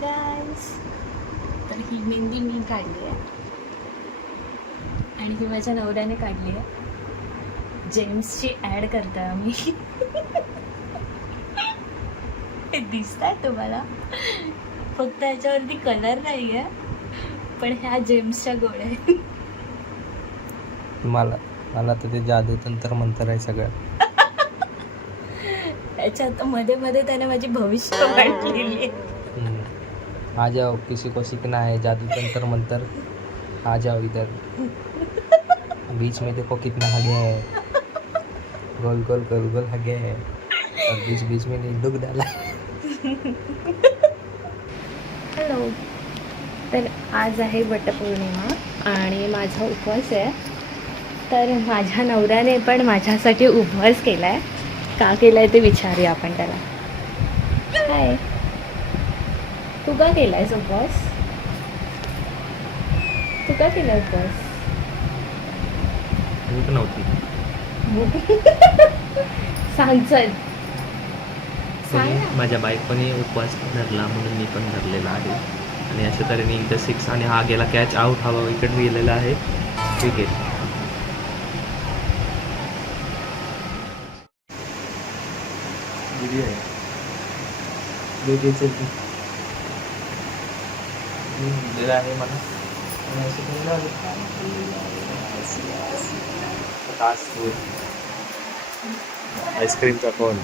Guys, तर ही मेहंदी मी काढली आहे आणि ही माझ्या नवऱ्याने काढली आहे. जेम्सची ॲड करते आम्ही. हे दिसत आहे तुम्हाला, फक्त याच्यावरती कलर नाही आहे, पण ह्या जेम्सच्या गोळ्या आहेत. मला तर ते जादू तंत्र मंत्र आहे सगळं. याच्यात मध्ये मध्ये त्याने माझी भविष्य वाटलेली आहे. आ जाओ, किसी को सीखना है जादू तंत्र मंत्र, आ जाओ इधर. बीच में देखो कितना हगे है, गोल गोल गोल गोल हगे है, और बीच बीच में नहीं दुख डाला. हॅलो, तर आज आहे वटपौर्णिमा आणि माझा उपवास आहे. तर माझ्या नवऱ्याने पण माझ्यासाठी उपवास केला आहे. का केला आहे ते विचारूया आपण त्याला. काय तू का केला आहेस उपवास? तू का केला उपवास? भूक नव्हती. सांग चल, सांग ना. माझ्या बायकोने उपवास धरला म्हणून मी पण धरलेला आहे. आणि अशा तऱ्हेने इथं 6 आणि हा गेला कॅच आउट, हवा विकेट गेलेला आहे. विकेट आहे मला. आईस्क्रीमचा कोण